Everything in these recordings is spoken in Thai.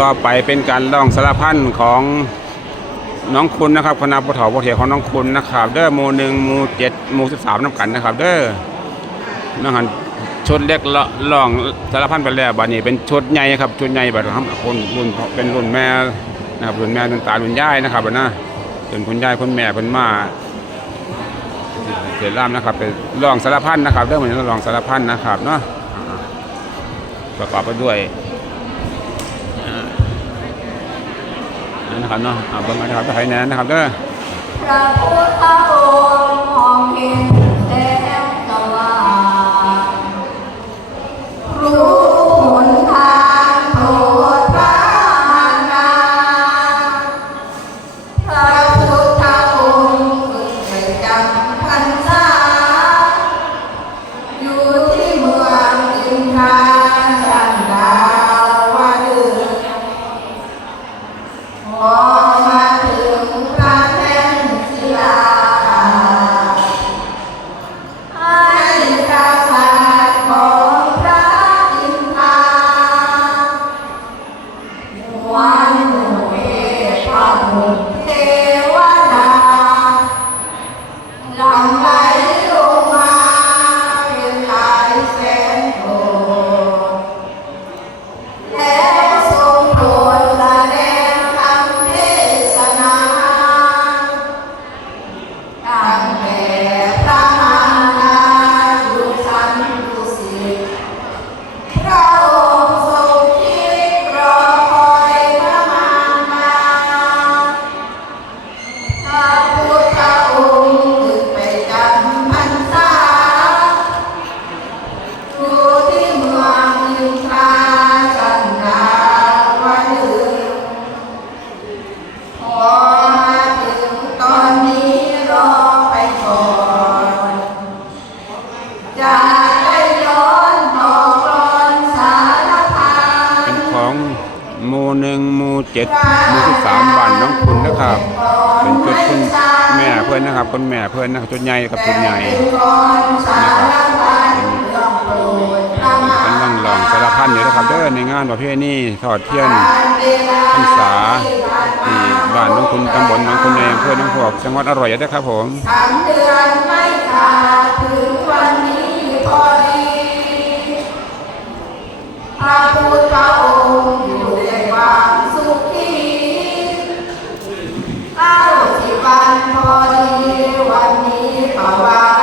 ต่อไปเป็นการร้องสารพันของน้องคุณนะครับคณะปฐปเถของน้องคุณนะครับ เด้อหมู่หนึ่งหมู่เจ็ดหมู่สิบสามน้ำกันนะครับ เด้อน้องหันชุดเล็กละร้องสารพันไปแล้วบัดนี้เป็นชุดใหญ่ครับชุดใหญ่บัดครับคนรุ่นเป็นรุ่นแม่นะครับรุ่นแม่รุ่นตารุ่นยายนะครับบัดนะรุ่นคุณยายคุณแม่เพิ่นมาเสร็จล่ามนะครับเป็นร้องสารพันนะครับเด้อเหมือนร้องสารพันนะครับเนาะประกอบไปด้วย นะครับเนาะเอาเบิ่งกันนะครับไทยแนนนะครับเด้อพระพุทธองค์มองเห็นแสงสว่างรู้ ม่เพื่อนนะครับจุดใหญ่กับจุดใหญ่เป็นกลอนสารพันเรื่องโปรดพระมารเป็นดาร่องหลองสารพันอยู่นะครับเด้อในงานประเภทนี้ทอดเทียนพรรษาที่บ้านน้องคุณตำบลน้องคุณในอำเภอน้องพวกจังหวัดอร่อยเด้อครับผมสามเดือนไม่ขาดถึงวันนี้พอดีพระพุทธองค์อยู่ในความสุขีเก้าสิบวันพอดีวัน นี้ภ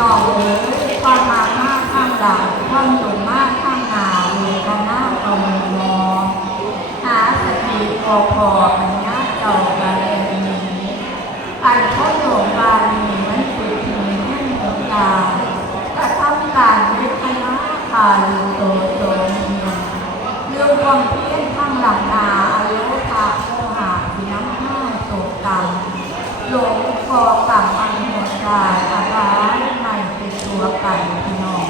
จองเลยความมามากข้างด่าท่องหนุนมากข้างนาเลยกันน้าตรงมองหาสติพอพอันน่าจอกันเลยนี้อันข้อโยมบาลีมันคือถึงแห่งตกากระทำการเวทนาขาลโตโตมีเรื่องความเพี้ยนข้างหลังนาอายุภาโมหะวิน้ำห้าตกรรมหลงกอกรรมอันหัวใจอาะาร ตัวไปพี่น้อง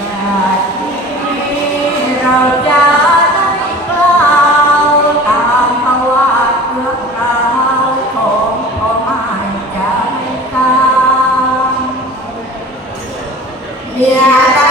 บาดนี้เราจะได้กล่าตามภาวะเรื่องราของพ่อไม้ใจกลางเมีย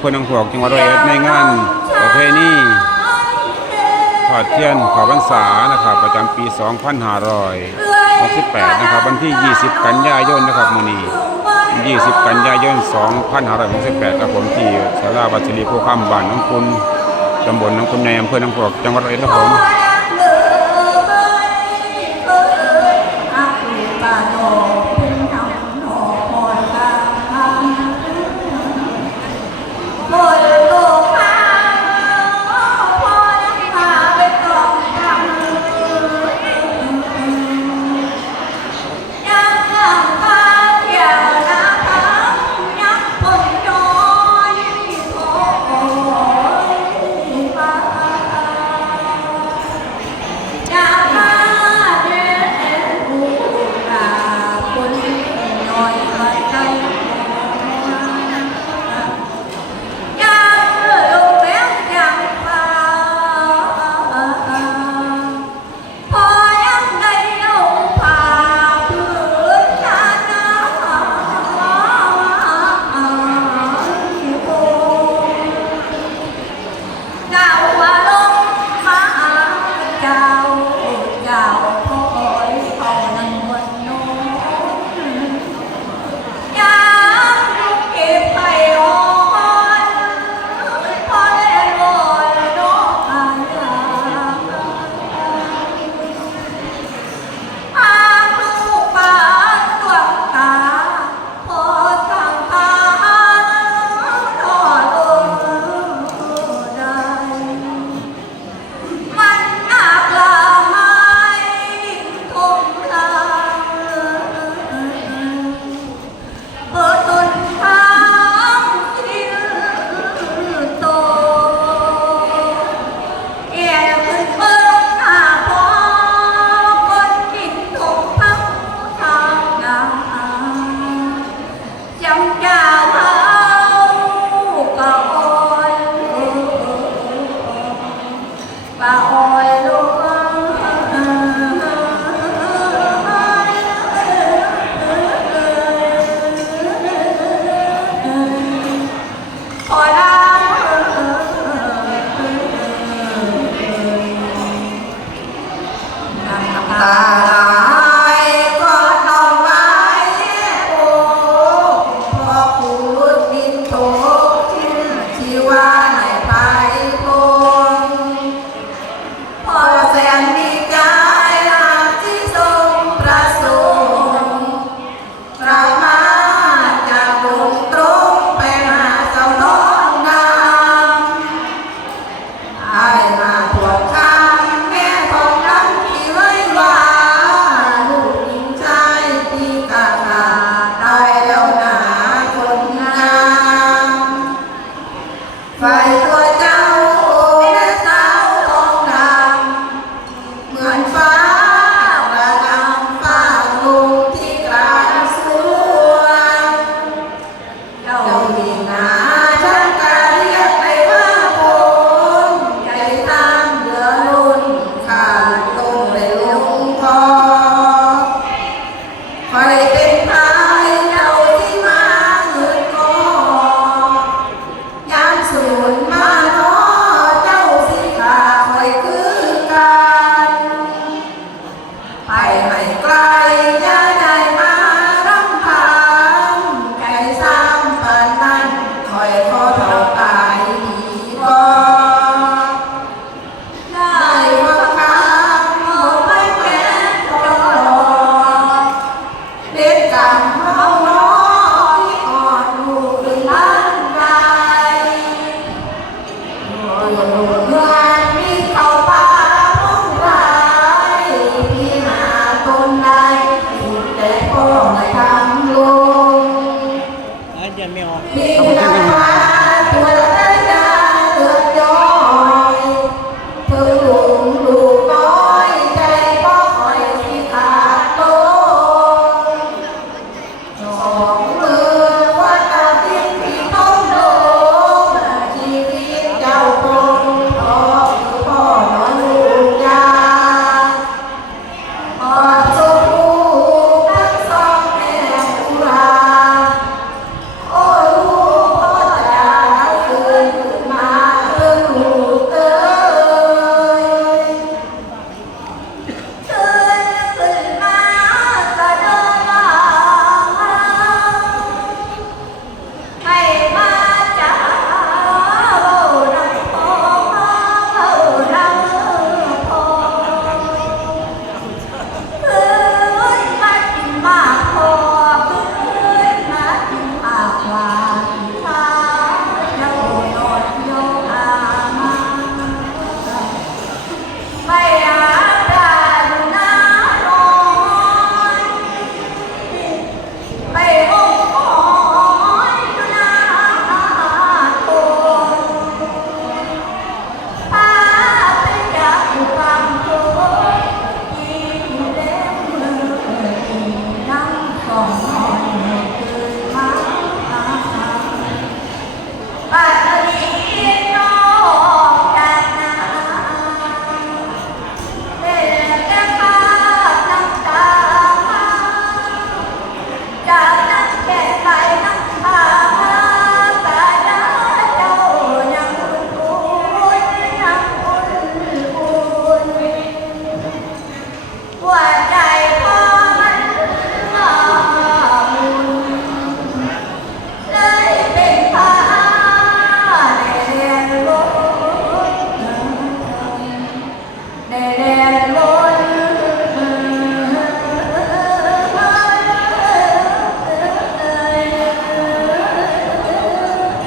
เภอหนองหวกจังหวัดร้อยเอ็ดในงานประเพณีทอดเทียนขอพรรษานะครับ ประจำปี 2568 นะครับ วันที่ 20 กันยายนนะครับมื้อนี้20 กันยายน 2568ครับผมที่สาราบัชรีโครข้ามบ้านน้องคุณตำบลน้องคุณในอำเภอน้องหวกจังหวัดร้อยเอ็ดครับผม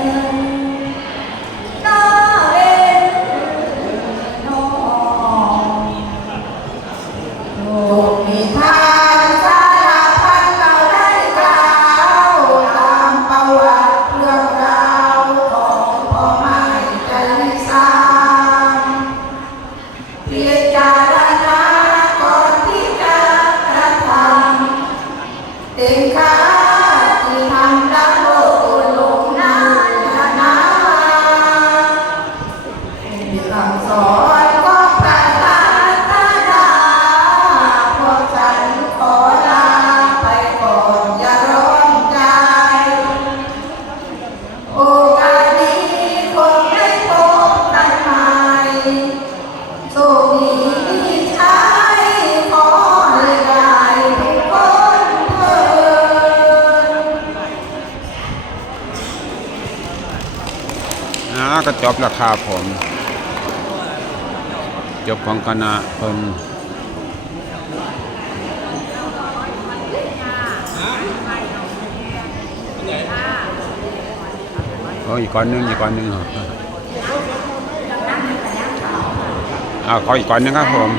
Amen. ก็จบราคาผมจบของคณะเพิ่นโอ้อีกก้อนหนึ่งอีกก้อนหนึ่งเหรออ่าขออีกก้อนนึงครับผม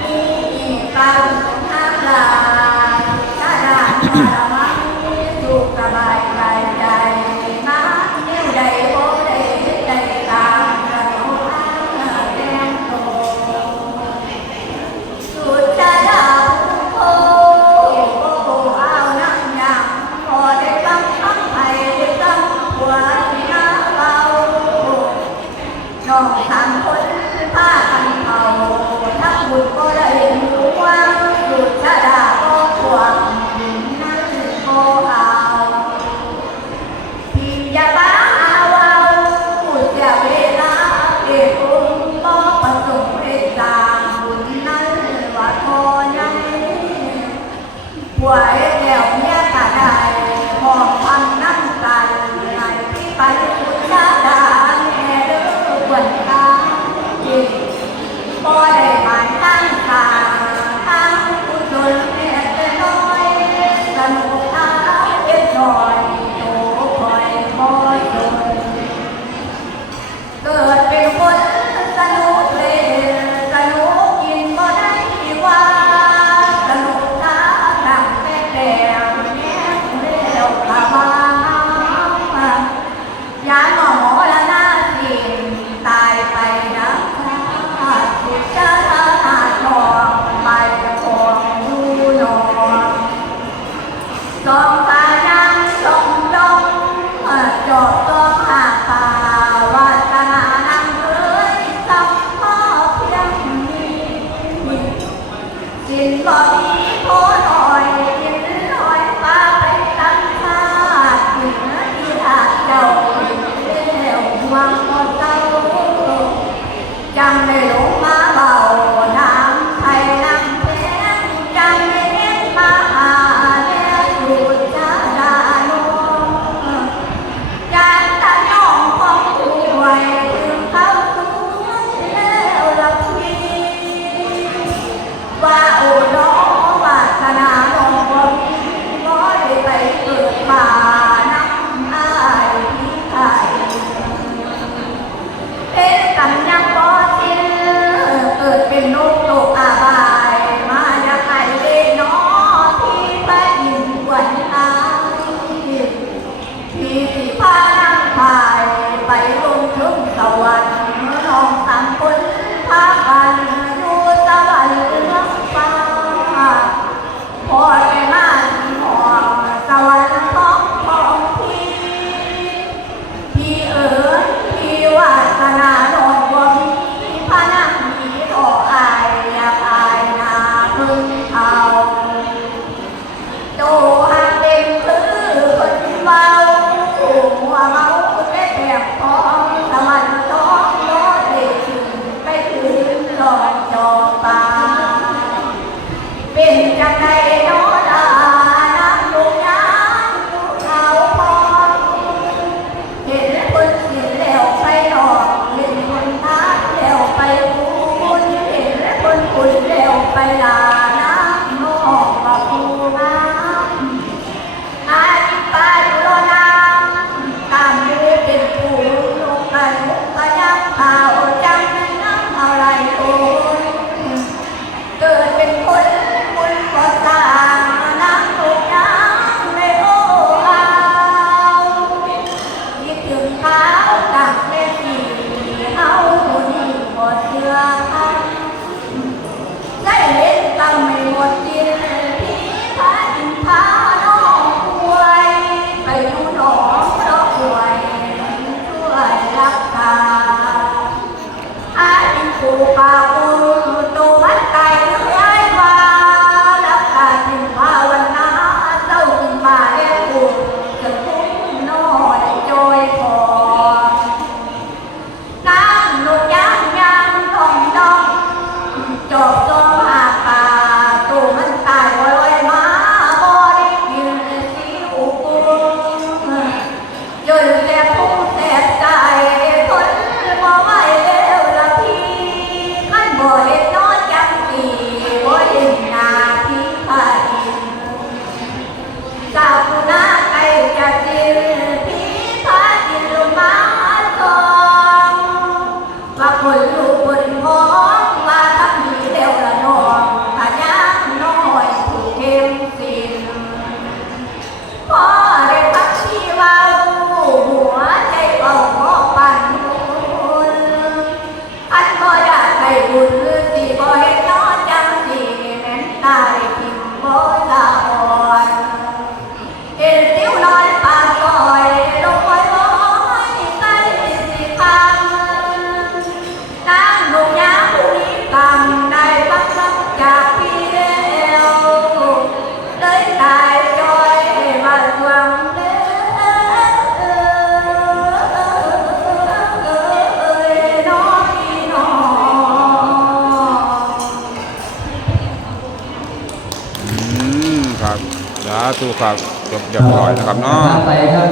าธุครับจบเรียบร้อยนะครับเนาะต่อไปครับ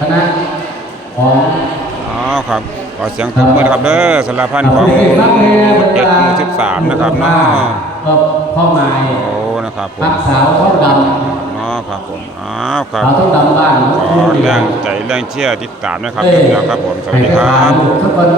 คณะของอ๋อครับขอเสียงตบมือนะครับเด้อสารพันของหมู่เจ็ดหมู่สิบสามนะครับเนาะก็พ่อไม้โอ้นะครับผมพักสาวเข้าดเนาะครับผมอ้าวำครับสาวต้องดำบ้านขอแรงใจแรงเชียร์ติดตามนะครับพี่น้องครับผมสวัสดีครับทุกคน